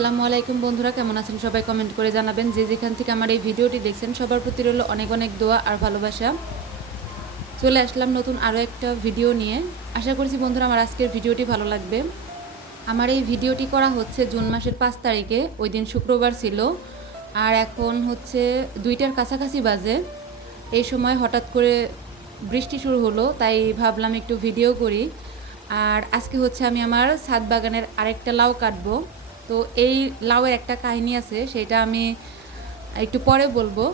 আসসালামু আলাইকুম বন্ধুরা, কেমন আছেন সবাই? কমেন্ট করে জানাবেন। যে যেখান থেকে আমার এই ভিডিওটি দেখছেন সবার প্রতি রইল অনেক অনেক দোয়া আর ভালোবাসা। চলে আসলাম নতুন আরও একটা ভিডিও নিয়ে। আশা করছি বন্ধুরা আমার আজকের ভিডিওটি ভালো লাগবে। আমার এই ভিডিওটি করা হচ্ছে জুন মাসের 5 তারিখে, ওই দিন শুক্রবার ছিল। আর এখন হচ্ছে 2টার কাছাকাছি বাজে। এই সময় হঠাৎ করে বৃষ্টি শুরু হলো, তাই ভাবলাম একটু ভিডিও করি। আর আজকে হচ্ছে আমি আমার ছাদ বাগানের আরেকটা লাউ কাটবো। তো এই লাউয়ের একটা কাহিনী আছে, সেটা আমি একটু পরে বলবো।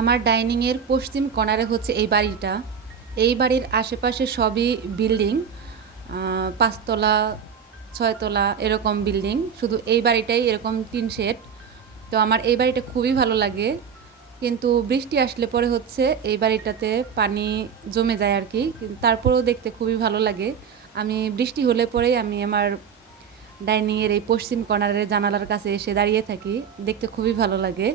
আমার ডাইনিংয়ের পশ্চিম কর্নারে হচ্ছে এই বাড়িটা। এই বাড়ির আশেপাশে সবই বিল্ডিং, 5 তলা 6 তলা এরকম বিল্ডিং। শুধু এই বাড়িটাই এরকম টিন শেড। তো আমার এই বাড়িটা খুবই ভালো লাগে, কিন্তু বৃষ্টি আসলে পরে হচ্ছে এই বাড়িটাতে পানি জমে যায় আর কি। তারপরেও দেখতে খুবই ভালো লাগে। আমি বৃষ্টি হলে পরেই আমি আমার ডাইনিংয়ের এই পশ্চিম কর্নারের জানালার কাছে এসে দাঁড়িয়ে থাকি, দেখতে খুবই ভালো লাগে।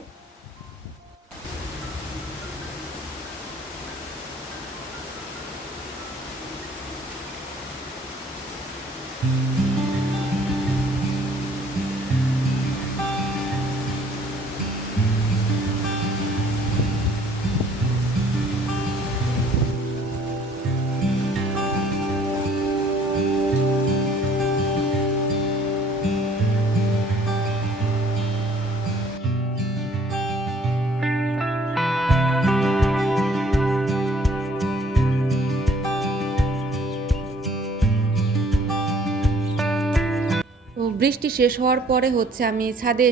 তো বৃষ্টি শেষ হওয়ার পরে হচ্ছে আমি ছাদে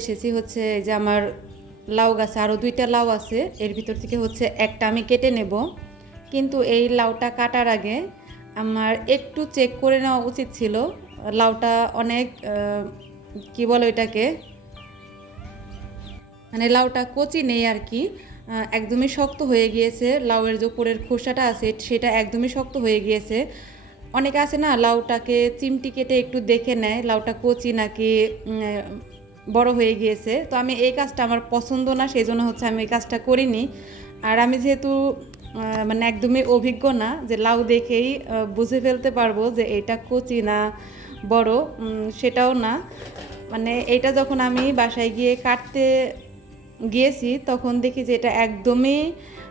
এসেছি হচ্ছে এই যে আমার লাউ গাছে আরও 2টা লাউ আছে। এর ভিতর থেকে হচ্ছে একটা আমি কেটে নেব, কিন্তু এই লাউটা কাটার আগে আমার একটু চেক করে নেওয়া উচিত ছিল। লাউটা অনেক কি বলো এটাকে, মানে লাউটা কচি নেই আর কি, একদমই শক্ত হয়ে গিয়েছে। লাউয়ের যে উপরের খোসাটা আছে সেটা একদমই শক্ত হয়ে গিয়েছে। অনেকে আছে না, লাউটাকে চিমটি কেটে একটু দেখে নেয় লাউটা কচি নাকি বড় হয়ে গিয়েছে। তো আমি এই কাজটা আমার পছন্দ না, সেই জন্য হচ্ছে আমি এই কাজটা করিনি। আর আমি যেহেতু মানে একদমই অভিজ্ঞ না যে লাউ দেখেই বুঝে ফেলতে পারবো যে এটা কচি না বড়, সেটাও না। মানে এটা যখন আমি বাসায় গিয়ে কাটতে গিয়েছি তখন দেখি যে এটা একদমই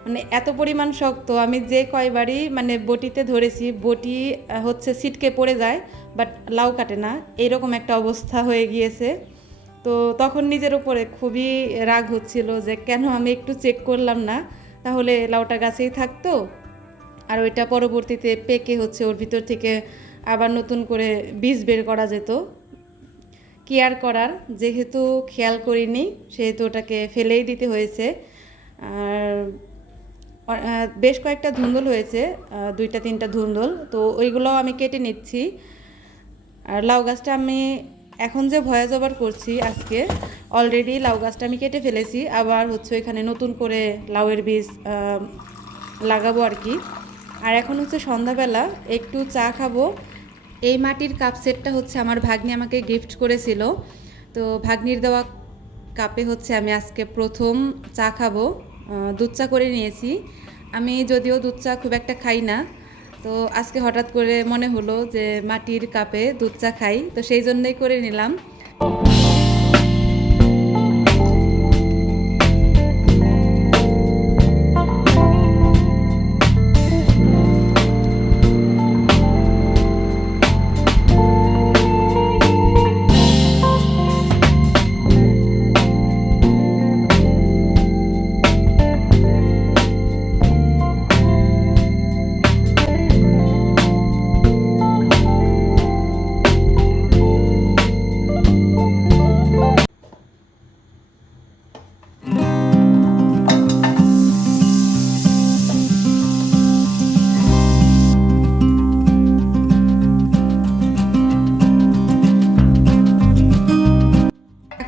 মানে এত পরিমাণ শক্ত, আমি যে কয়বারই মানে বটিতে ধরেছি বটি হচ্ছে ছিটকে পড়ে যায়, বাট লাউ কাটে না। এইরকম একটা অবস্থা হয়ে গিয়েছে। তো তখন নিজের উপরে খুবই রাগ হচ্ছিল যে কেন আমি একটু চেক করলাম না, তাহলে লাউটা গাছেই থাকতো। আর ওইটা পরবর্তীতে পেকে হচ্ছে ওর ভিতর থেকে আবার নতুন করে বীজ বের করা যেত। কেয়ার করার যেহেতু খেয়াল করিনি, সেহেতু ওটাকে ফেলেই দিতে হয়েছে। আর বেশ কয়েকটা ধুন্দল হয়েছে, 2-3টা ধুন্দল, তো ওইগুলো আমি কেটে নিচ্ছি। আর লাউ গাছটা আমি এখন যে ভয়েস ওভার করছি আজকে, অলরেডি লাউ গাছটা আমি কেটে ফেলেছি। আবার হচ্ছে এখানে নতুন করে লাউয়ের বীজ লাগাবো আর কি। আর এখন হচ্ছে সন্ধ্যাবেলা একটু চা খাবো। এই মাটির কাপ সেটটা হচ্ছে আমার ভাগ্নি আমাকে গিফট করেছিল। তো ভাগ্নির দেওয়া কাপে হচ্ছে আমি আজকে প্রথম চা খাবো। দুধ চা করে নিয়েছি। আমি যদিও দুধ চা খুব একটা খাই না, তো আজকে হঠাৎ করে মনে হলো যে মাটির কাপে দুধ চা খাই, তো সেই জন্যই করে নিলাম।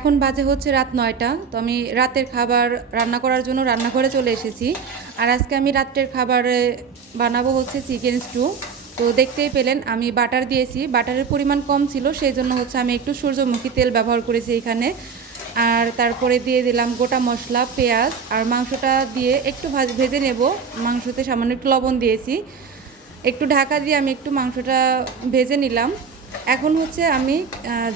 এখন বাজে হচ্ছে রাত 9টা। তো আমি রাতের খাবার রান্না করার জন্য রান্নাঘরে চলে এসেছি। আর আজকে আমি রাত্রের খাবারে বানাবো হচ্ছে চিকেন স্টু। তো দেখতেই পেলেন আমি বাটার দিয়েছি, বাটারের পরিমাণ কম ছিল, সেই জন্য হচ্ছে আমি একটু সূর্যমুখী তেল ব্যবহার করেছি এখানে। আর তারপরে দিয়ে দিলাম গোটা মশলা, পেঁয়াজ, আর মাংসটা দিয়ে একটু ভেজে নেব। মাংসতে সামান্য একটু লবণ দিয়েছি, একটু ঢাকা দিয়ে আমি একটু মাংসটা ভেজে নিলাম। এখন হচ্ছে আমি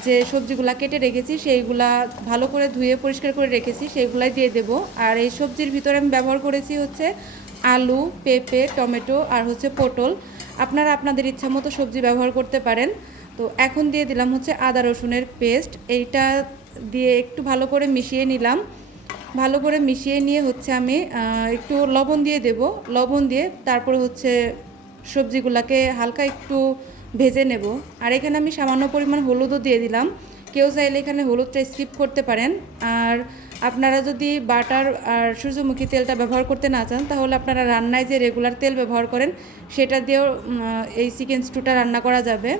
যে সবজিগুলা কেটে রেখেছি সেইগুলা ভালো করে ধুয়ে পরিষ্কার করে রেখেছি, সেইগুলাই দিয়ে দেব। আর এই সবজির ভিতরে আমি ব্যবহার করেছি হচ্ছে আলু, পেঁপে, টমেটো আর হচ্ছে পটল। আপনারা আপনাদের ইচ্ছা মতো সবজি ব্যবহার করতে পারেন। তো এখন দিয়ে দিলাম হচ্ছে আদা রসুনের পেস্ট, এইটা দিয়ে একটু ভালো করে মিশিয়ে নিলাম। ভালো করে মিশিয়ে নিয়ে হচ্ছে আমি একটু লবণ দিয়ে দেব। লবণ দিয়ে তারপরে হচ্ছে সবজিগুলোকে হালকা একটু ভেজে নেব। আর এখানে আমি সামান্য পরিমাণ হলুদও দিয়ে দিলাম। কেউ চাইলে এখানে হলুদটা স্কিপ করতে পারেন। আর আপনারা যদি বাটার আর সূর্যমুখী তেলটা ব্যবহার করতে না চান, তাহলে আপনারা রান্নায় যে রেগুলার তেল ব্যবহার করেন সেটা দিয়েও এই চিকেন স্টুটা রান্না করা যাবে।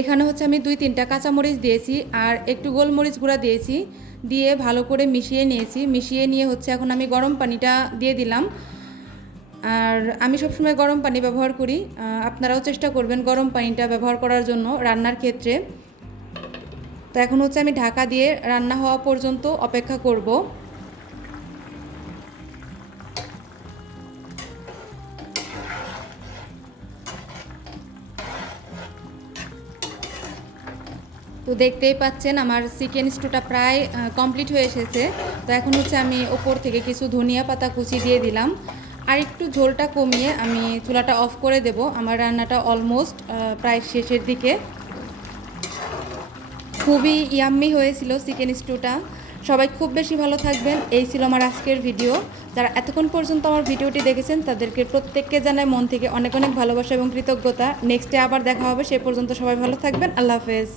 এখানে হচ্ছে আমি 2-3টা কাঁচামরিচ দিয়েছি আর একটু গোলমরিচ গুঁড়া দিয়েছি, দিয়ে ভালো করে মিশিয়ে নিয়েছি। মিশিয়ে নিয়ে হচ্ছে এখন আমি গরম পানিটা দিয়ে দিলাম। আর আমি সবসময় গরম পানি ব্যবহার করি, আপনারাও চেষ্টা করবেন গরম পানিটা ব্যবহার করার জন্য রান্নার ক্ষেত্রে। তো এখন হচ্ছে আমি ঢাকা দিয়ে রান্না হওয়া পর্যন্ত অপেক্ষা করব। তো দেখতেই পাচ্ছেন আমার চিকেন স্টুটা প্রায় কমপ্লিট হয়ে এসেছে। তো এখন হচ্ছে আমি ওপর থেকে কিছু ধনিয়া পাতা কুচি দিয়ে দিলাম। আর একটু ঝোলটা কমিয়ে আমি চুলাটা অফ করে দেব। আমার রান্নাটা অলমোস্ট প্রায় শেষের দিকে। খুবই ইয়াম্মি হয়েছিল চিকেন স্টুটা। সবাই খুব বেশি ভালো থাকবেন। এই ছিল আমার আজকের ভিডিও। যারা এতক্ষণ পর্যন্ত আমার ভিডিওটি দেখেছেন তাদেরকে প্রত্যেককে জানাই মন থেকে অনেক অনেক ভালোবাসা এবং কৃতজ্ঞতা। নেক্সটে আবার দেখা হবে, সে পর্যন্ত সবাই ভালো থাকবেন। আল্লাহ হাফেজ।